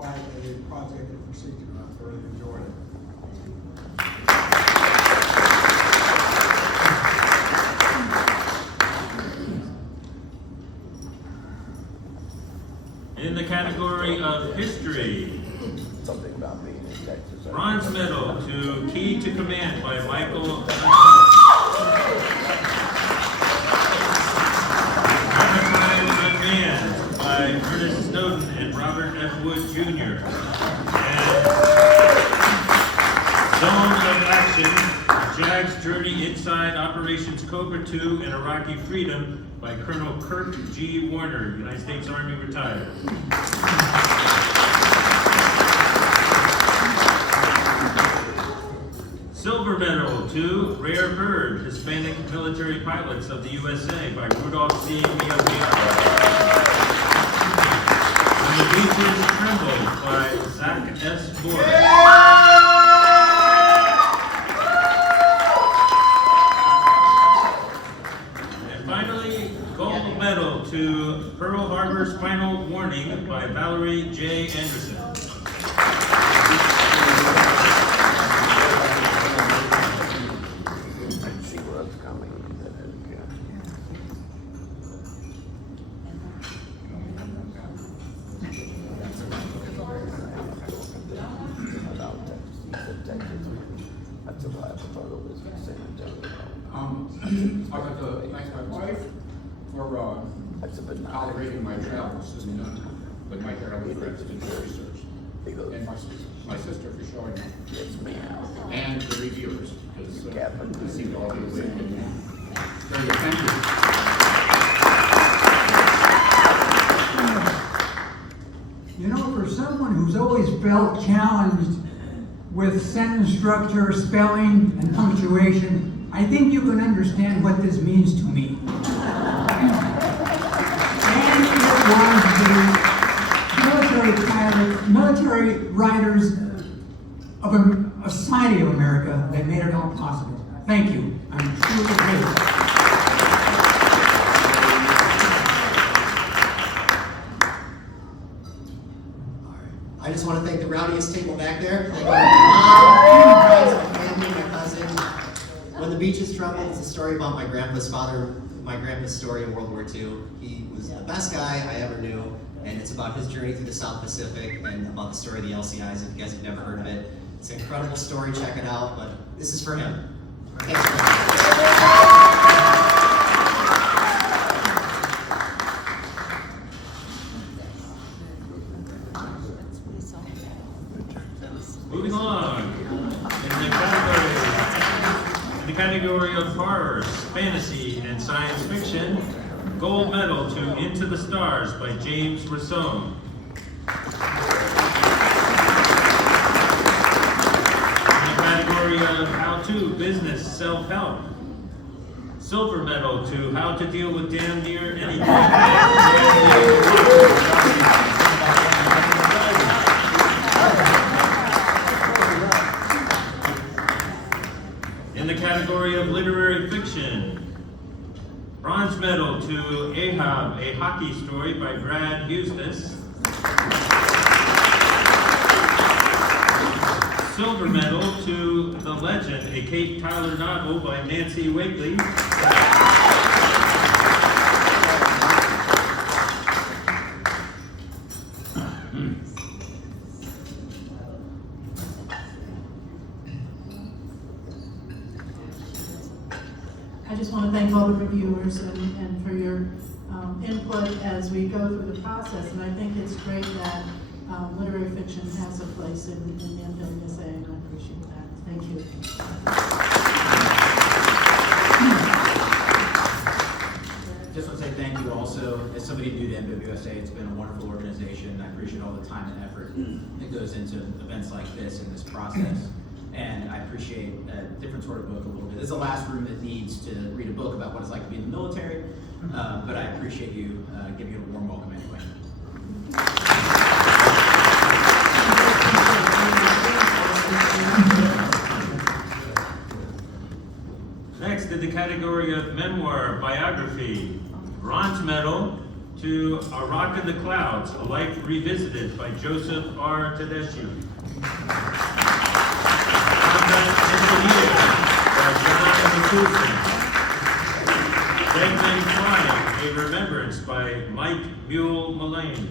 quite a project and procedure. I thoroughly enjoyed it. In the category of history, Something about being in Texas. bronze medal to Key to Command by Michael Maritime Unmanned by Ernest Snowden and Robert F. Wood Jr. And Zone of Action, JAG's Journey Inside Operations Cobra 2 and Iraqi Freedom by Colonel Kirk G. Warner, United States Army retired. Silver medal to Rare Bird, Hispanic Military Pilots of the USA by Rudolph C. Villaverde. When the Beaches Tremble by Zach S. Boyd. And finally, gold medal to Pearl Harbor's Final Warning by Valerie J. Anderson. She was coming. That's a lot. I thought it was San Antonio. I'd like to thank my wife for That's a bit tolerating my travels with my Carolyn friends and research. And my sister for showing up. It's me. And the reviewers, because Captain. they seem to all be with me. Very good, thank you. You know, for someone who's always felt challenged with sentence structure, spelling, and punctuation, I think you can understand what this means to me. And it was the military writers of a society of America that made it all possible. Thank you. I'm truly grateful. I just want to thank the rowdiest table back there. Thank my friends, my family, my cousin. When the Beaches Tremble is a story about my grandpa's story in World War II. He was the best guy I ever knew, and it's about his journey through the South Pacific and about the story of the LCIs. If you guys have never heard of it, it's an incredible story. Check it out. But this is for him. Thanks for Moving along, in the category of horror, fantasy, and science fiction, gold medal to Into the Stars by James Rassone. In the category of how-to, business, self-help, silver medal to How to Deal with Damn Near Anything. In the category of literary fiction, bronze medal to Ahab, A Hockey Story by Brad Eustace. Silver medal to The Legend, a Kate Tyler novel by Nancy Wakely. I just want to thank all the reviewers and for your input as we go through the process. And I think it's great that literary fiction has a place in the MWSA, and I appreciate that. Thank you. Just want to say thank you also. As somebody new to MWSA, it's been a wonderful organization. I appreciate all the time and effort that goes into events like this and this process. And I appreciate a different sort of book a little bit. This is the last room that needs to read a book about what it's like to be in the military, but I appreciate you giving it a warm welcome anyway. Next, in the category of memoir biography, bronze medal to A Rock in the Clouds, A Life Revisited by Joseph R. Tedeschi. Combat Engineer by John McCuson. Dead Men Flying, A Remembrance by Mike Mule Mullane.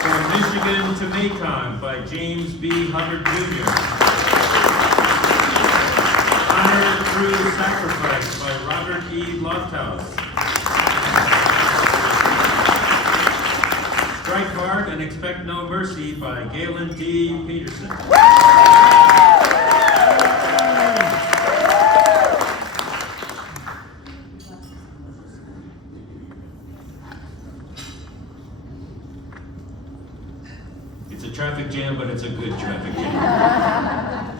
From Michigan to Mekong by James B. Hubbard Jr. Honor Through Sacrifice by Robert E. Lofthouse. Strike Hard and Expect No Mercy by Galen D. Peterson. It's a traffic jam, but it's a good traffic jam.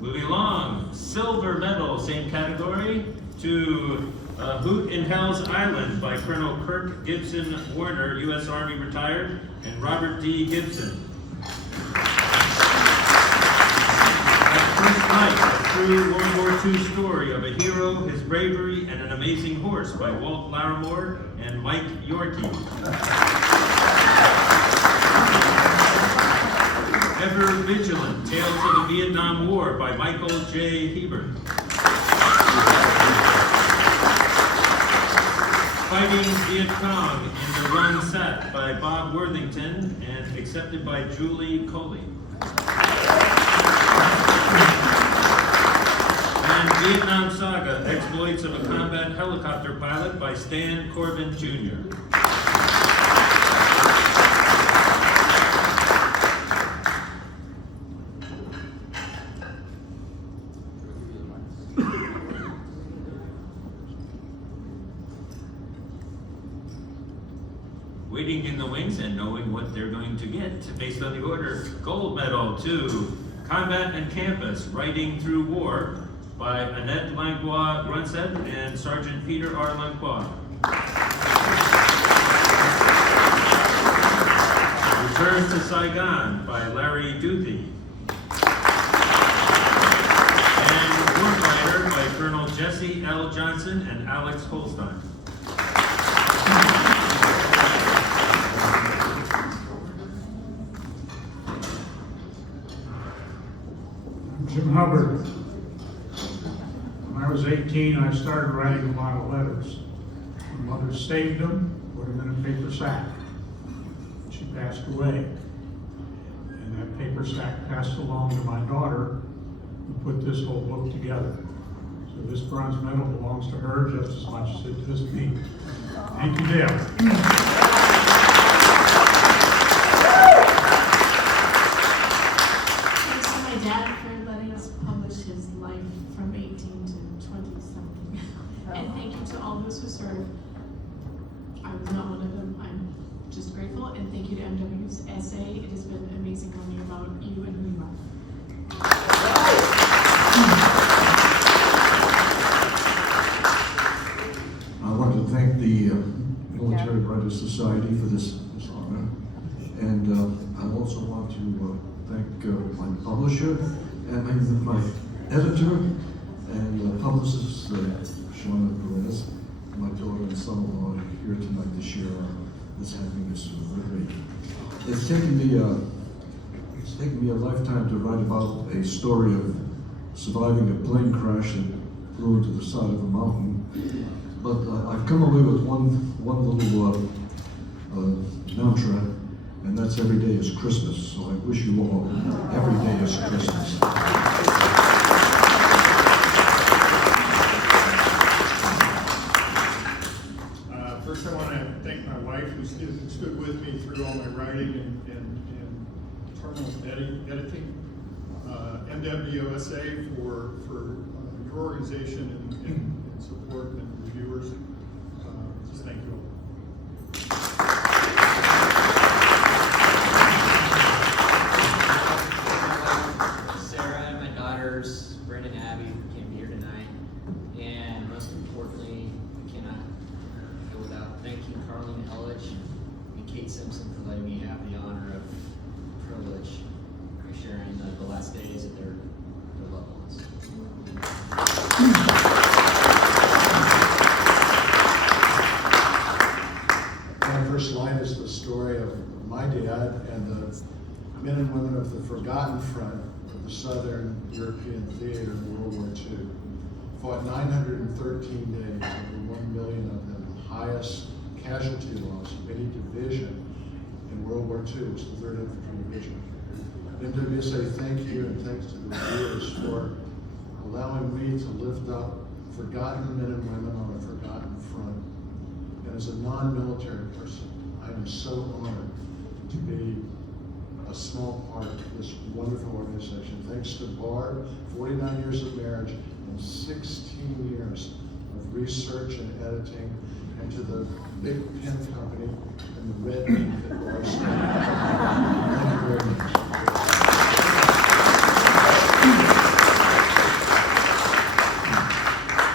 Moving along, silver medal, same category, to Hoot in Hell's Island by Colonel Kirk Gibson Warner, U.S. Army retired, and Robert D. Gibson. First Night, a true World War II story of a hero, his bravery, and an amazing horse by Walt Larimore and Mike Yorkie. Ever Vigilant, Tales of the Vietnam War by Michael J. Hebert. Fighting Viet Cong in the Run Sat by Bob Worthington and accepted by Julie Coley. And Vietnam Saga, Exploits of a Combat Helicopter Pilot by Stan Corbin Jr. Waiting in the wings and knowing what they're going to get based on the order. Gold medal to Combat and Campus, Writing Through War by Annette Langlois Grunset and Sergeant Peter R. Langlois. Return to Saigon by Larry Duthie. And Warfighter by Colonel Jesse L. Johnson and Alex Holstein. Jim Hubbard. When I was 18, I started writing a lot of letters. My mother saved them, put them in a paper sack. She passed away. And that paper sack passed along to my daughter, who put this whole book together. So this bronze medal belongs to her just as much as it does me. Thank you, Dale. My dad for letting us publish his life from 18 to 20-something. And thank you to all those who served. I was not one of them. I'm just grateful, and thank you to MWSA. It has been amazing learning about you and who you are. I want to thank the Military Writers Society for this honor. And I also want to thank my publisher and my editor and publicist, Shauna Perez, my daughter and son-in-law here tonight to share this happiness with me. It's taken me a lifetime to write about a story of surviving a plane crash that flew into the side of a mountain. But I've come away with one little mantra, and that's every day is Christmas. So I wish you all every day is Christmas. First, I want to thank my wife who stood with me through all my writing and terminal editing. MWSA for your organization and support and reviewers. Just thank you all. Sarah and my daughters, Brenda and Abby, who can't be here tonight. And most importantly, we cannot go without thanking Carlene Ellich and Kate Simpson for letting me have the honor of privilege of sharing the last days of their loved ones. My first line is the story of my dad and the men and women of the Forgotten Front of the Southern European Theater in World War II. Fought 913 days, over 1 million of them, the highest casualty loss of any division in World War II was the 3rd Infantry Division. MWSA, thank you, and thanks to the viewers for allowing me to lift up forgotten men and women on a forgotten front. And as a non-military person, I am so honored to be a small part of this wonderful organization. Thanks to Barb, 49 years of marriage and 16 years of research and editing, and to the big pen company and the red ink that Barb started. Thank you very much.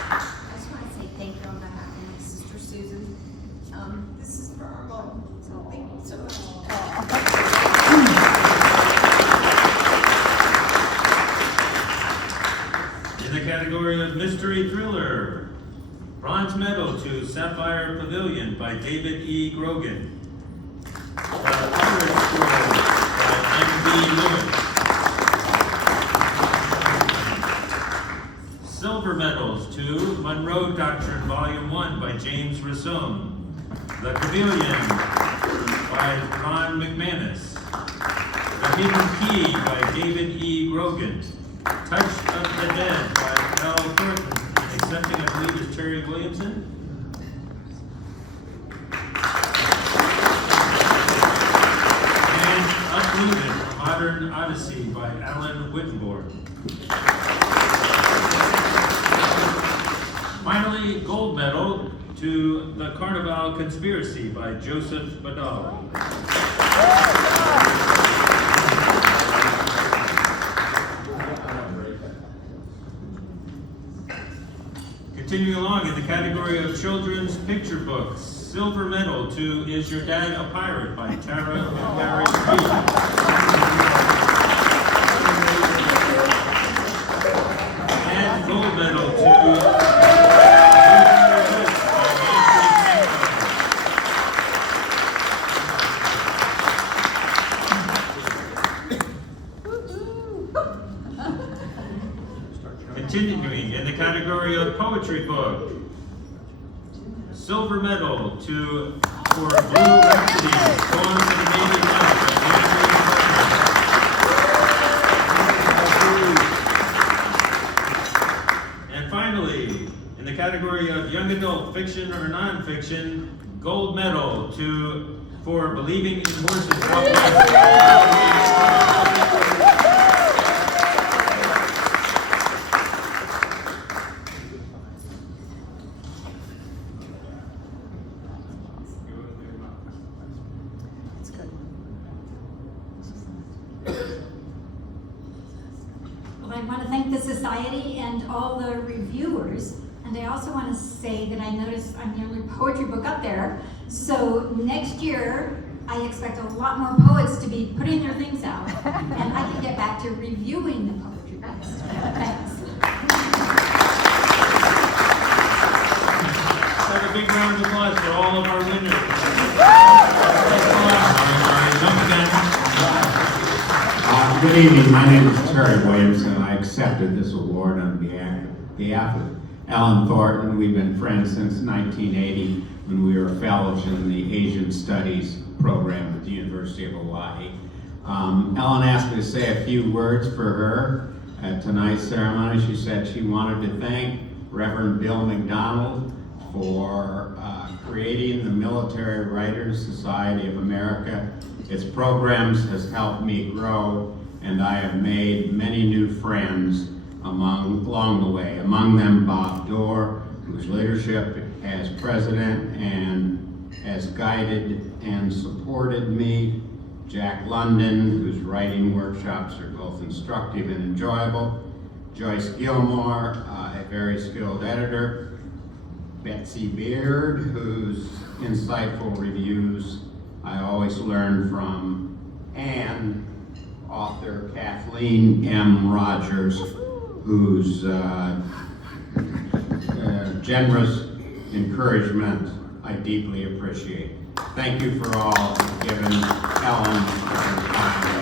I just want to say thank you on behalf of my sister Susan. This is for our mom, so thank you so much. In the category of mystery thriller, bronze medal to Sapphire Pavilion by David E. Grogan. The Pirate Scroll by M.B. Lewis. Silver medals to Monroe Doctrine Volume 1 by James Rassoum. The Pavilion by Ron McManus. The Hidden Key by David E. Grogan. Touch of the Dead by Al Thornton. Accepting, I believe, is Terry Williamson. And Uprooted, A Modern Odyssey by Alan Wittenborn. Finally, gold medal to The Carnival Conspiracy by Joseph Badal. Continuing along in the category of children's picture books, silver medal to Is Your Dad a Pirate by Tara and Barry Reed. And gold medal to Continuing in the category of poetry book, silver medal to For Blue Rhapsody, Poems of the Navy Life by Andrew Butler. And finally, in the category of young adult fiction or nonfiction, gold medal to For Believing in Horses. Well, I want to thank the Society and all the reviewers, and I also want to say that I noticed I'm the only poetry book up there, so next year I expect a lot more poets to be putting their things out, and I can get back to reviewing the poetry books. Thanks. Have a big round of applause for all of our winners. Good evening, my name is Terry Williamson. I accepted this award on behalf of Ellen Thornton. We've been friends since 1980 when we were fellows in the Asian Studies program at the University of Hawaii. Ellen asked me to say a few words for her at tonight's ceremony. She said she wanted to thank Reverend Bill McDonald for creating the Military Writers Society of America. Its programs has helped me grow, and I have made many new friends along the way. Among them, Bob Dorr, whose leadership as president and has guided and supported me. Jack London, whose writing workshops are both instructive and enjoyable. Joyce Gilmore, a very skilled editor. Betsy Beard, whose insightful reviews I always learn from Anne, author Kathleen M. Rogers, whose generous encouragement I deeply appreciate. Thank you for all giving Ellen her time.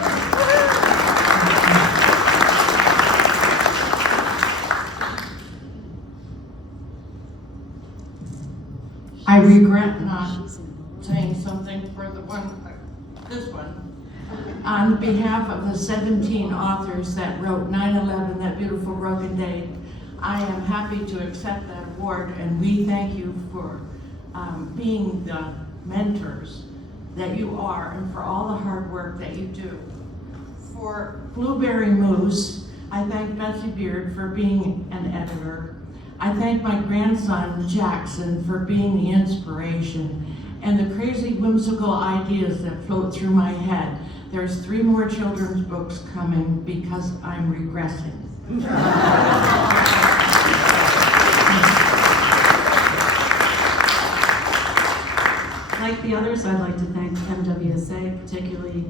I regret not saying something for the one, this one. On behalf of the 17 authors that wrote 9/11, that beautiful broken day, I am happy to accept that award, and we thank you for being the mentors that you are and for all the hard work that you do. For Blueberry Moose, I thank Betsy Beard for being an editor. I thank my grandson, Jackson, for being the inspiration and the crazy whimsical ideas that float through my head. There's 3 more children's books coming because I'm regressing. Like the others, I'd like to thank MWSA, particularly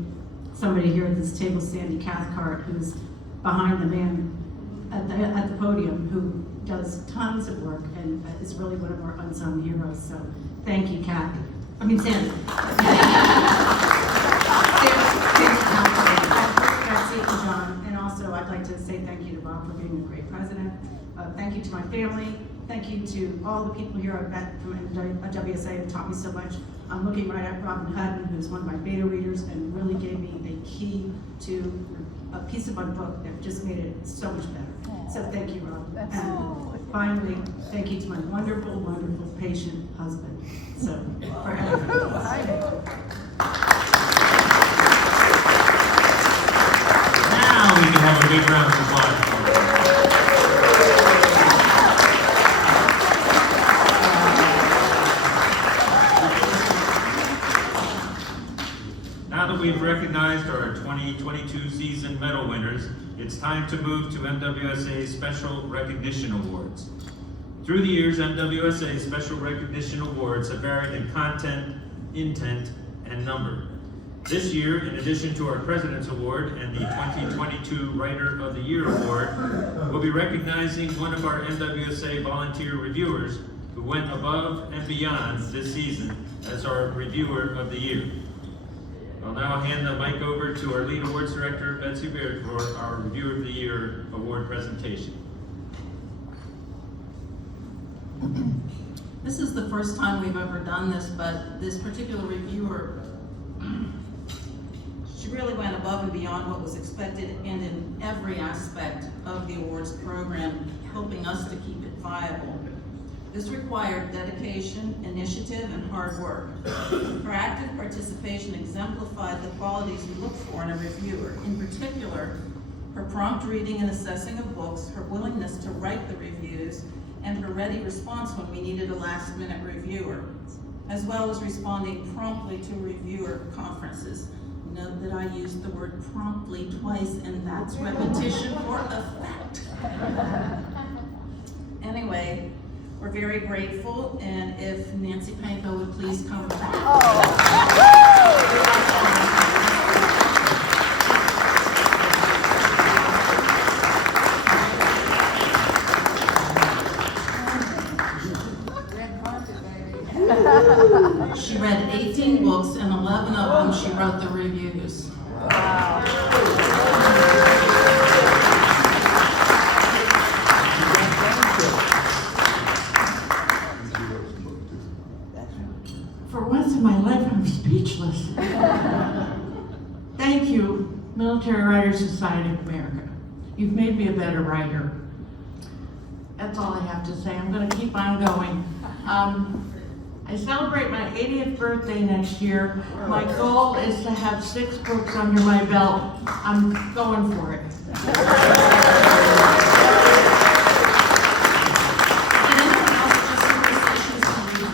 somebody here at this table, Sandy Cathcart, who's behind the man at the podium, who does tons of work and is really one of our unsung heroes. So thank you, Kathy. I mean, Sandy. Betsy and John, and also I'd like to say thank you to Bob for being a great president. Thank you to my family. Thank you to all the people here I've met from WSA who taught me so much. I'm looking right at Robin Hutton, who's one of my beta readers and really gave me a key to a piece of my book that just made it so much better. So thank you, Rob. And finally, thank you to my wonderful, wonderful, patient husband. So, for everything. Now we can have a big round of applause. Now that we've recognized our 2022 season medal winners, it's time to move to MWSA's Special Recognition Awards. Through the years, MWSA's Special Recognition Awards have varied in content, intent, and number. This year, in addition to our President's Award and the 2022 Writer of the Year Award, we'll be recognizing one of our MWSA volunteer reviewers who went above and beyond this season as our Reviewer of the Year. I'll now hand the mic over to our lead awards director, Betsy Beard, for our Reviewer of the Year award presentation. This is the first time we've ever done this, but this particular reviewer, she really went above and beyond what was expected and in every aspect of the awards program, helping us to keep it viable. This required dedication, initiative, and hard work. Her active participation exemplified the qualities we look for in a reviewer. In particular, her prompt reading and assessing of books, her willingness to write the reviews, and her ready response when we needed a last-minute reviewer, as well as responding promptly to reviewer conferences. Note that I used the word promptly twice, and that's repetition for effect. Anyway, we're very grateful, and if Nancy Panko would please come back. She read 18 books, and 11 of them she wrote the reviews. For once in my life, I'm speechless. Thank you, Military Writers Society of America. You've made me a better writer. That's all I have to say. I'm going to keep on going. I celebrate my 80th birthday next year. My goal is to have 6 books under my belt. I'm going for it. Did anyone else just have this issue to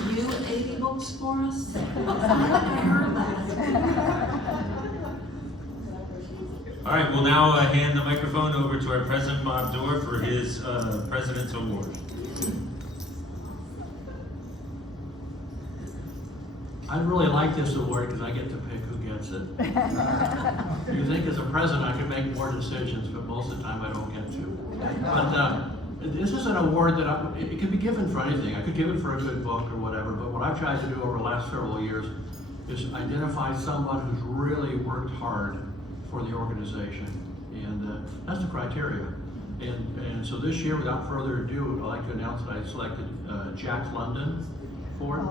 review 80 books for us? I heard that. All right, we'll now hand the microphone over to our President, Bob Dorr, for his President's Award. I really like this award because I get to pick who gets it. You think as a president I could make more decisions, but most of the time I don't get to. But this is an award that it could be given for anything. I could give it for a good book or whatever, but what I've tried to do over the last several years is identify someone who's really worked hard for the organization. And that's the criteria. And so this year, without further ado, I'd like to announce that I selected Jack London for it.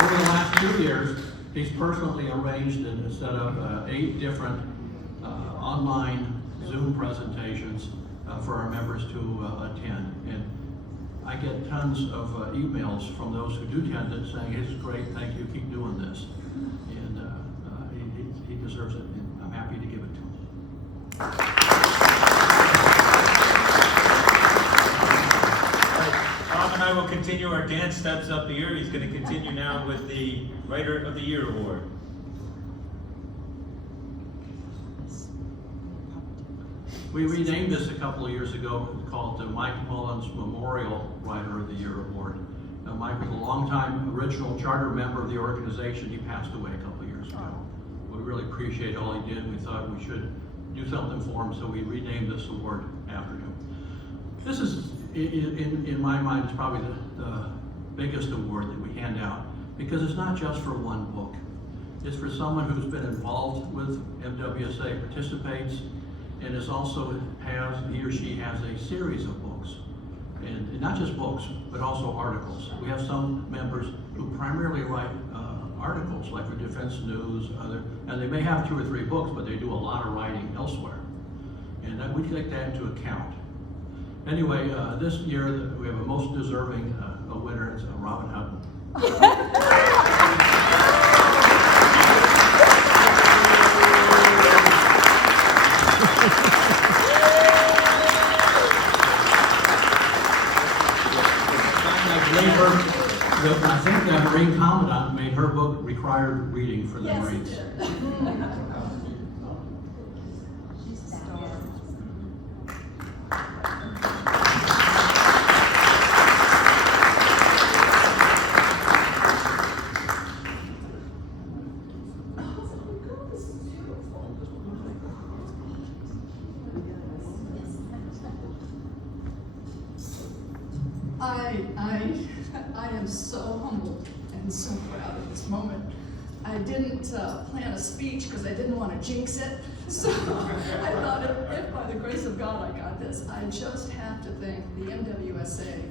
Over the last 2 years, he's personally arranged and set up 8 different online Zoom presentations for our members to attend. And I get tons of emails from those who do attend it saying, "This is great, thank you, keep doing this." And he deserves it, and I'm happy to give it to him. Bob and I will continue our dance steps up here. He's going to continue now with the Writer of the Year Award. We renamed this a couple of years ago, called the Mike Mullins Memorial Writer of the Year Award. Mike was a longtime original charter member of the organization. He passed away a couple of years ago. We really appreciate all he did. We thought we should do something for him, so we renamed this award after him. This is, in my mind, is probably the biggest award that we hand out, because it's not just for one book. It's for someone who's been involved with MWSA, participates, and is also he or she has a series of books. And not just books, but also articles. We have some members who primarily write articles, like for Defense News, and they may have 2 or 3 books, but they do a lot of writing elsewhere. And we take that into account. Anyway, this year we have a most deserving winner. It's Robin Hutton. I think the Marine Commandant made her book required reading for the Marines. I am so humbled and so proud of this moment. I didn't plan a speech because I didn't want to jinx it. So I thought if by the grace of God I got this, I just have to thank the MWSA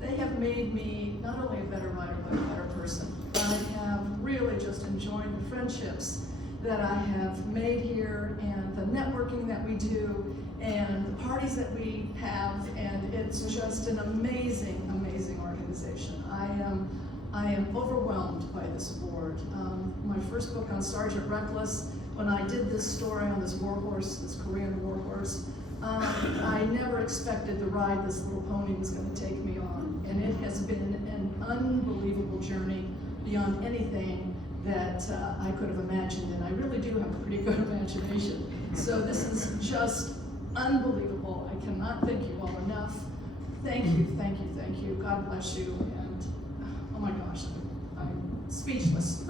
they have made me not only a better writer, but a better person. I have really just enjoyed the friendships that I have made here and the networking that we do and the parties that we have, and it's just an amazing, amazing organization. I am overwhelmed by this award. My first book on Sergeant Reckless, when I did this story on this warhorse, this Korean warhorse, I never expected the ride this little pony was going to take me on, and it has been an unbelievable journey beyond anything that I could have imagined, and I really do have a pretty good imagination. So this is just unbelievable. I cannot thank you all enough. Thank you, thank you, thank you. God bless you, and oh my gosh, I'm speechless.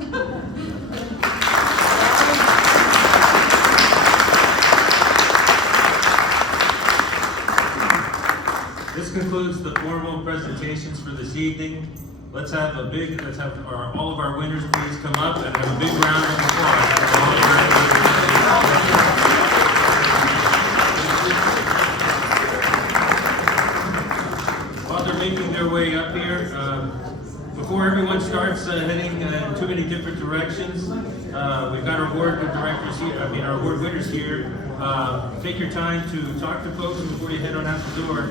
This concludes the formal presentations for this evening. Let's have all of our winners please come up and have a big round of applause for all of our While they're making their way up here, before everyone starts heading in too many different directions, we've got our award directors here, our award winners here. Take your time to talk to folks before you head on out the door.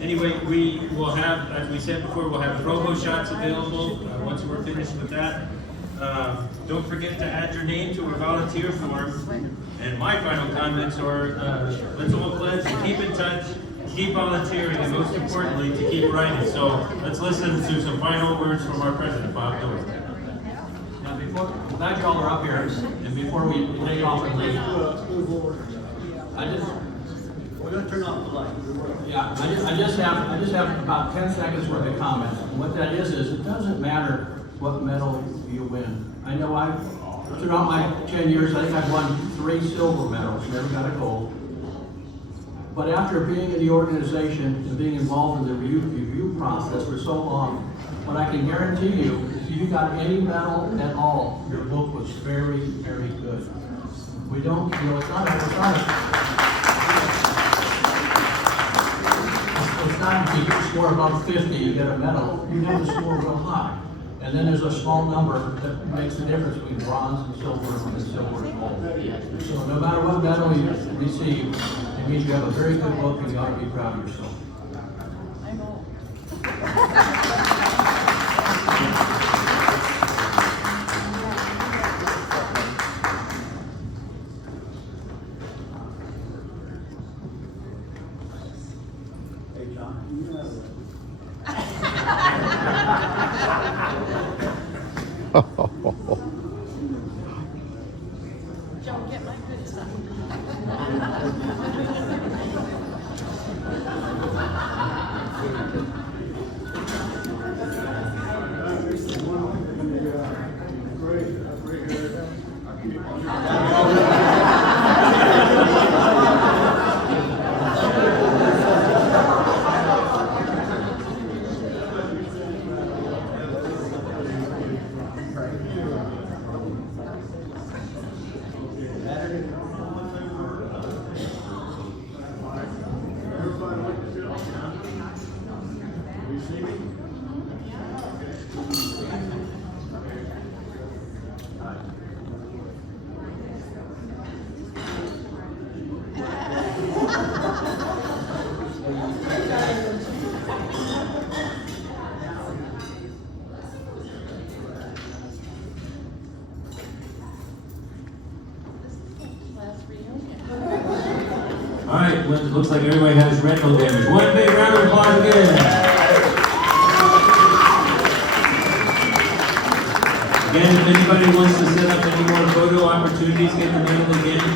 Anyway, we will have, as we said before, we'll have promo shots available once we're finished with that. Don't forget to add your name to our volunteer form. And my final comments are, let's all pledge to keep in touch, keep volunteering, and most importantly, to keep writing. So let's listen to some final words from our president, Bob Doyle. Now, before glad y'all are up here, and before we take off and leave, We're gonna turn off the light. yeah, I just have about 10 seconds worth of comments. And what that is it doesn't matter what medal you win. I know throughout my 10 years, I think I've won 3 silver medals, never got a gold. But after being in the organization and being involved in the review process for so long, what I can guarantee you, if you got any medal at all, your book was very, very good. We don't, it's not if you score above 50, you get a medal. You have to score real high. And then there's a small number that makes the difference between bronze and silver and gold. So no matter what medal you receive, it means you have a very good book and you ought to be proud of yourself. Hey, John, you know Don't get my good stuff. All right, well, it looks like everybody has retinal damage. One big round of applause again. Again, if anybody wants to set up any more photo opportunities, get the name again.